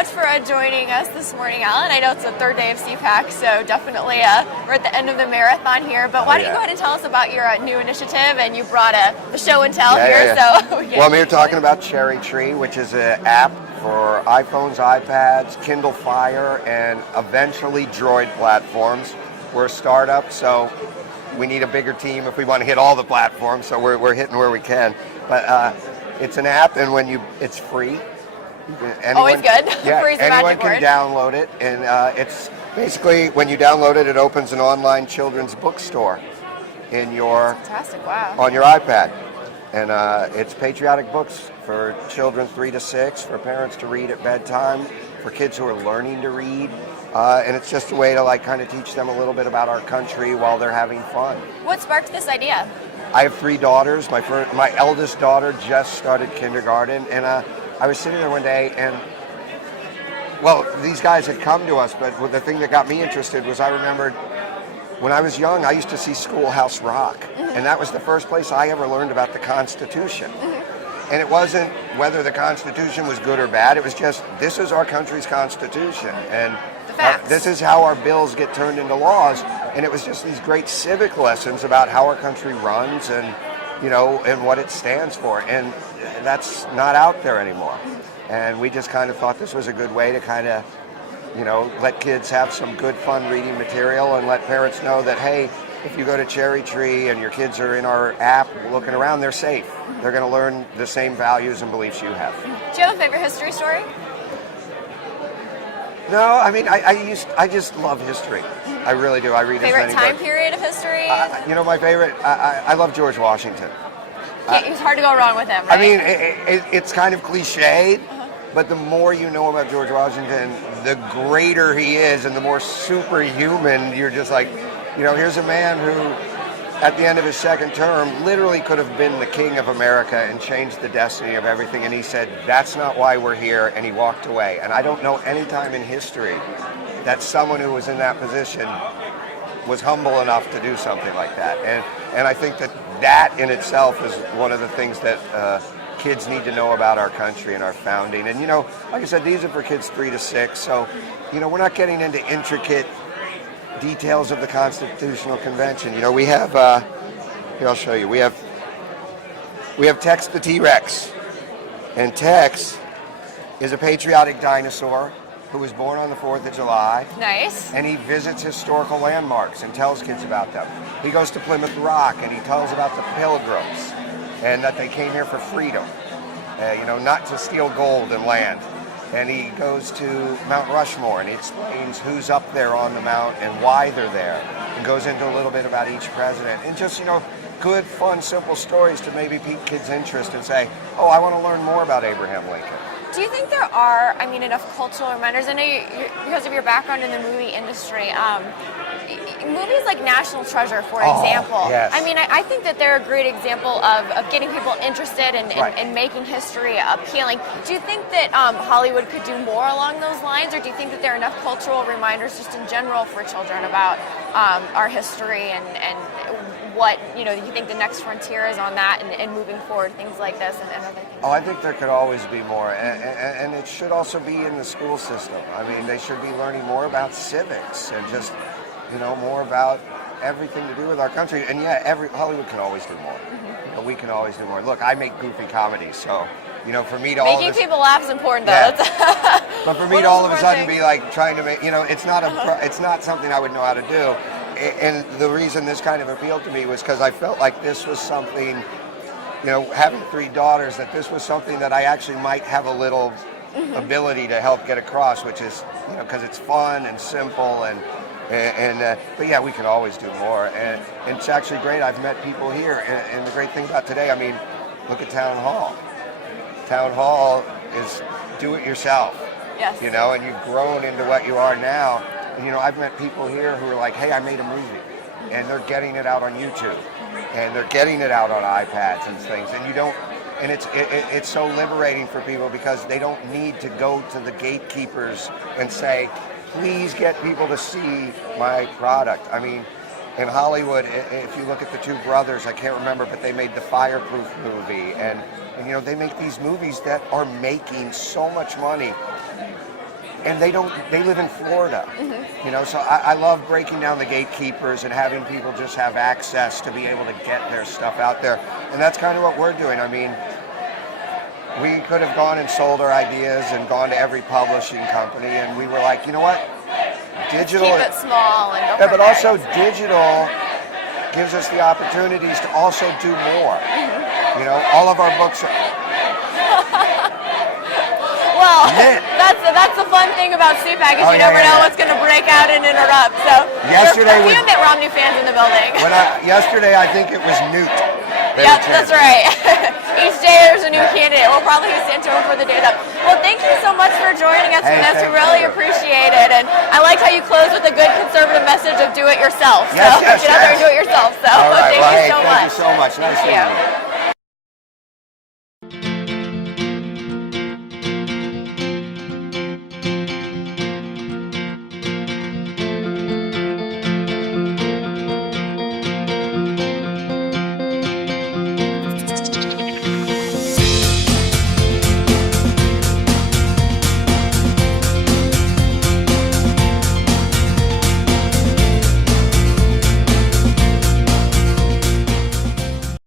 much for joining us this morning, Alan. I know it's the third day of CPAC, so definitely we're at the end of the marathon here. But why don't you go ahead and tell us about your new initiative? And you brought the show and tell here. So Well, I'm here talking about Cherry Tree, which is an app for iPhones, iPads, Kindle Fire, and eventually Droid platforms. We're a startup, so we need a bigger team if we want to hit all the platforms. So we're hitting where we can. But it's an app, and it's free. Always good. Yeah, Free's the anyone magic can word. download it, and it's basically when you download it, it opens an online children's bookstore in your Fantastic! Wow. on your iPad, and it's patriotic books for children 3 to 6, for parents to read at bedtime, for kids who are learning to read, and it's just a way to kind of teach them a little bit about our country while they're having fun. What sparked this idea? I have 3 daughters. My eldest daughter just started kindergarten, and I was sitting there one day, and these guys had come to us, but the thing that got me interested was I remembered when I was young, I used to see Schoolhouse Rock, and that was the first place I ever learned about the Constitution. And it wasn't whether the Constitution was good or bad, it was just, this is our country's Constitution, and this is how our bills get turned into laws. And it was just these great civic lessons about how our country runs and, and what it stands for. And that's not out there anymore. And we just kind of thought this was a good way to kind of, let kids have some good, fun reading material and let parents know that, hey, if you go to Cherry Tree and your kids are in our app looking around, they're safe. They're going to learn the same values and beliefs you have. Do you have a favorite history story? No, I mean, I just love history. I really do. I read as many Favorite time books. period of history? My favorite, I love George Washington. It's hard to go wrong with him, right? I mean, it's kind of cliched, but the more you know about George Washington, the greater he is and the more superhuman. You're just like, here's a man who, at the end of his second term, literally could have been the king of America and changed the destiny of everything. And he said, that's not why we're here. And he walked away. And I don't know any time in history that someone who was in that position was humble enough to do something like that. And I think that in itself is one of the things that kids need to know about our country and our founding. And, like I said, these are for kids 3 to 6. So, we're not getting into intricate details of the Constitutional Convention. We have, here I'll show you, we have Tex the T-Rex. And Tex is a patriotic dinosaur who was born on the 4th of July. Nice. And he visits historical landmarks and tells kids about them. He goes to Plymouth Rock and he tells about the Pilgrims and that they came here for freedom, not to steal gold and land. And he goes to Mount Rushmore and he explains who's up there on the mount and why they're there. And goes into a little bit about each president. And just, good, fun, simple stories to maybe pique kids' interest and say, oh, I want to learn more about Abraham Lincoln. Do you think there are, enough cultural reminders? I know because of your background in the movie industry, movies like National Treasure, for example. Yes. I think that they're a great example of getting people interested in making history appealing. Do you think that Hollywood could do more along those lines, or do you think that there are enough cultural reminders just in general for children about our history and what, you think the next frontier is on that and moving forward, things like this and other things? Oh, I think there could always be more, and it should also be in the school system. They should be learning more about civics and just, more about everything to do with our country. And Hollywood can always do more. We can always do more. Look, I make goofy comedies, so, for me to making people laugh is important, though. Yeah. That's but for me to all of a sudden be like trying to make, it's not something I would know how to do. And the reason this kind of appealed to me was because I felt like this was something, having 3 daughters, that this was something that I actually might have a little ability to help get across, which is, because it's fun and simple but yeah, we can always do more. And it's actually great. I've met people here. And the great thing about today, look at Town Hall. Town Hall is do it yourself. Yes. And you've grown into what you are now. And, I've met people here who are like, hey, I made a movie. And they're getting it out on YouTube. And they're getting it out on iPads and things. And it's so liberating for people because they don't need to go to the gatekeepers and say, please get people to see my product. In Hollywood, if you look at the 2 brothers, I can't remember, but they made the Fireproof movie. And they make these movies that are making so much money. and they live in Florida. You know, so I love breaking down the gatekeepers and having people just have access to be able to get their stuff out there. And that's kind of what we're doing. I mean, we could have gone and sold our ideas and gone to every publishing company, and we were like, you know what? Digital. Keep it small and yeah, but also digital gives us the opportunities to also do more. You know, all of our books are. Well, that's the fun thing about CPAC is you never know what's going to break out and interrupt. So yesterday there's a few Mitt Romney fans in the building. Yesterday, I think it was Newt. Yep, that's right. Each day there's a new candidate. We'll probably send to him for the day up. Well, thank you so much for joining us for this. We really appreciate it. And I liked how you closed with a good conservative message of do it yourself. So get out there and do it yourself. So all right. thank you so much. Thank you so much. Nice to meet you.